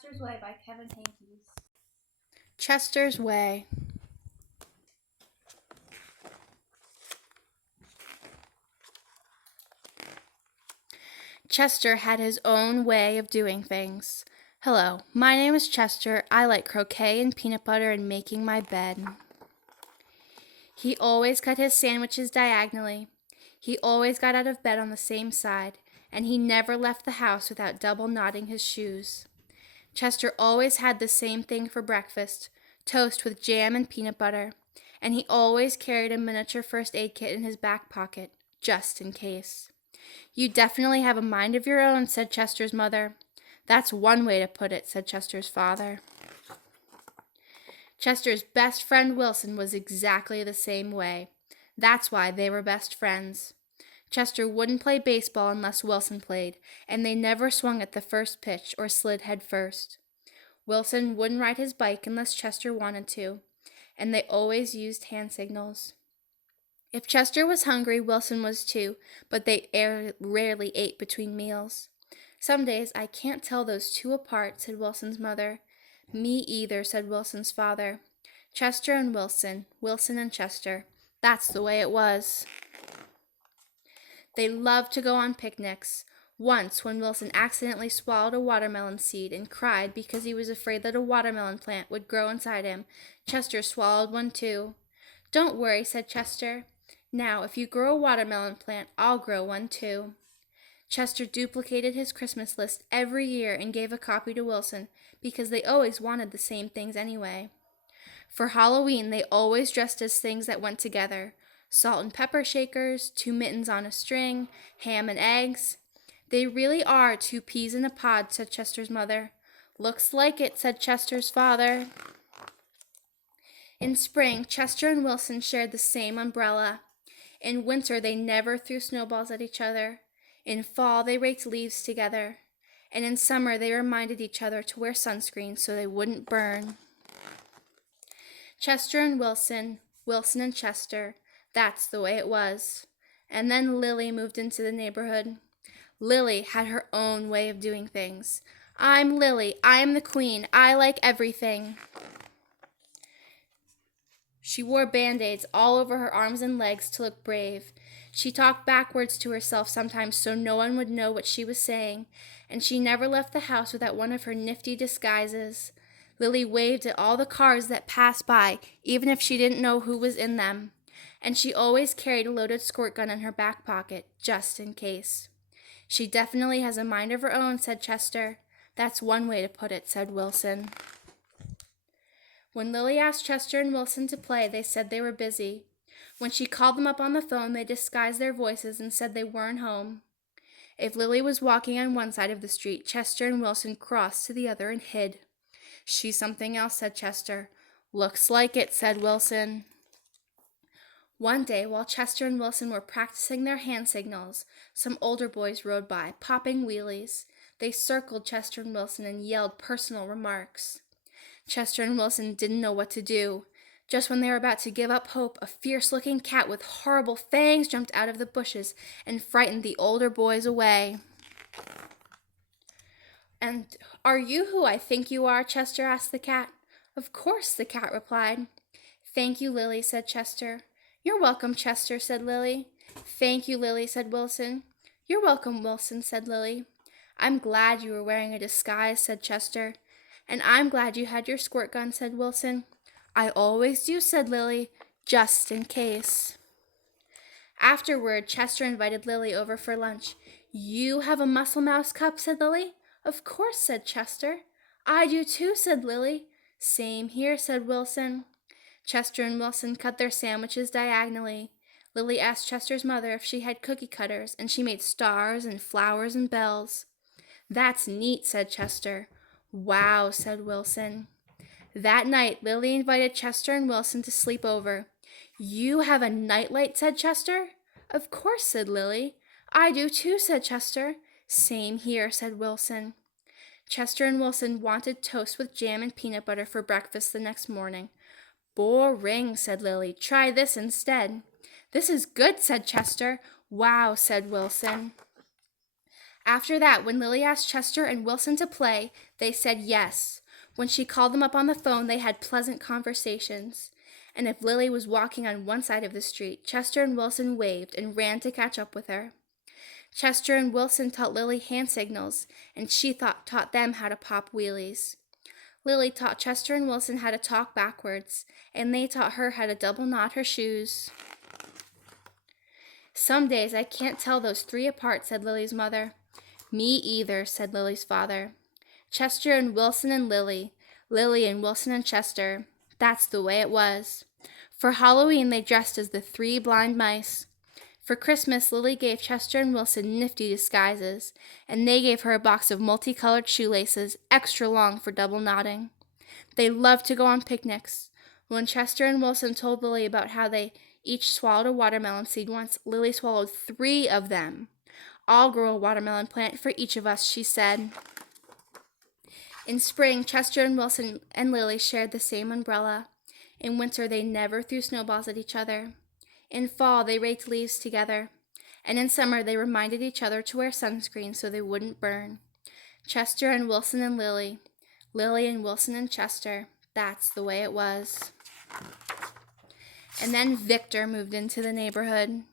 Chester's Way by Kevin Henkes. Chester's Way. Chester had his own way of doing things. Hello, my name is Chester. I like croquet and peanut butter and making my bed. He always cut his sandwiches diagonally. He always got out of bed on the same side, and he never left the house without double knotting his shoes. Chester always had the same thing for breakfast, toast with jam and peanut butter, and he always carried a miniature first aid kit in his back pocket, just in case. You definitely have a mind of your own, said Chester's mother. That's one way to put it, said Chester's father. Chester's best friend Wilson was exactly the same way. That's why they were best friends. Chester wouldn't play baseball unless Wilson played, and they never swung at the first pitch or slid head first. Wilson wouldn't ride his bike unless Chester wanted to, and they always used hand signals. If Chester was hungry, Wilson was too, but they rarely ate between meals. Some days I can't tell those two apart, said Wilson's mother. Me either, said Wilson's father. Chester and Wilson, Wilson and Chester. That's the way it was. They loved to go on picnics. Once, when Wilson accidentally swallowed a watermelon seed and cried because he was afraid that a watermelon plant would grow inside him, Chester swallowed one too. Don't worry, said Chester. Now, if you grow a watermelon plant, I'll grow one too. Chester duplicated his Christmas list every year and gave a copy to Wilson because they always wanted the same things anyway. For Halloween, they always dressed as things that went together. Salt and pepper shakers, 2 mittens on a string, ham and eggs. They really are 2 peas in a pod, said Chester's mother. Looks like it, said Chester's father. In spring, Chester and Wilson shared the same umbrella. In winter, they never threw snowballs at each other. In fall, they raked leaves together. And in summer, they reminded each other to wear sunscreen so they wouldn't burn. Chester and Wilson, Wilson and Chester. That's the way it was. And then Lily moved into the neighborhood. Lily had her own way of doing things. I'm Lily. I am the queen. I like everything. She wore band-aids all over her arms and legs to look brave. She talked backwards to herself sometimes so no one would know what she was saying, and she never left the house without one of her nifty disguises. Lily waved at all the cars that passed by, even if she didn't know who was in them. And she always carried a loaded squirt gun in her back pocket, just in case. She definitely has a mind of her own, said Chester. That's one way to put it, said Wilson. When Lily asked Chester and Wilson to play, they said they were busy. When she called them up on the phone, they disguised their voices and said they weren't home. If Lily was walking on one side of the street, Chester and Wilson crossed to the other and hid. She's something else, said Chester. Looks like it, said Wilson. One day, while Chester and Wilson were practicing their hand signals, some older boys rode by, popping wheelies. They circled Chester and Wilson and yelled personal remarks. Chester and Wilson didn't know what to do. Just when they were about to give up hope, a fierce-looking cat with horrible fangs jumped out of the bushes and frightened the older boys away. And are you who I think you are? Chester asked the cat. Of course, the cat replied. Thank you, Lily, said Chester. You're welcome, Chester, said Lily. Thank you, Lily, said Wilson. You're welcome, Wilson, said Lily. I'm glad you were wearing a disguise, said Chester. And I'm glad you had your squirt gun, said Wilson. I always do, said Lily, just in case. Afterward, Chester invited Lily over for lunch. You have a Muscle Mouse cup, said Lily. Of course, said Chester. I do too, said Lily. Same here, said Wilson. Chester and Wilson cut their sandwiches diagonally. Lily asked Chester's mother if she had cookie cutters, and she made stars and flowers and bells. That's neat, said Chester. Wow, said Wilson. That night, Lily invited Chester and Wilson to sleep over. You have a nightlight, said Chester. Of course, said Lily. I do too, said Chester. Same here, said Wilson. Chester and Wilson wanted toast with jam and peanut butter for breakfast the next morning. Boring, said Lily. Try this instead. This is good, said Chester. Wow, said Wilson. After that, when Lily asked Chester and Wilson to play, they said yes. When she called them up on the phone, they had pleasant conversations. And if Lily was walking on one side of the street, Chester and Wilson waved and ran to catch up with her. Chester and Wilson taught Lily hand signals, and she taught them how to pop wheelies. Lily taught Chester and Wilson how to talk backwards, and they taught her how to double knot her shoes. Some days I can't tell those three apart, said Lily's mother. Me either, said Lily's father. Chester and Wilson and Lily, Lily and Wilson and Chester. That's the way it was. For Halloween, they dressed as the three blind mice. For Christmas, Lily gave Chester and Wilson nifty disguises, and they gave her a box of multicolored shoelaces, extra long for double knotting. They loved to go on picnics. When Chester and Wilson told Lily about how they each swallowed a watermelon seed once, Lily swallowed 3 of them. I'll grow a watermelon plant for each of us, she said. In spring, Chester and Wilson and Lily shared the same umbrella. In winter, they never threw snowballs at each other. In fall, they raked leaves together. And in summer, they reminded each other to wear sunscreen so they wouldn't burn. Chester and Wilson and Lily, Lily and Wilson and Chester. That's the way it was. And then Victor moved into the neighborhood.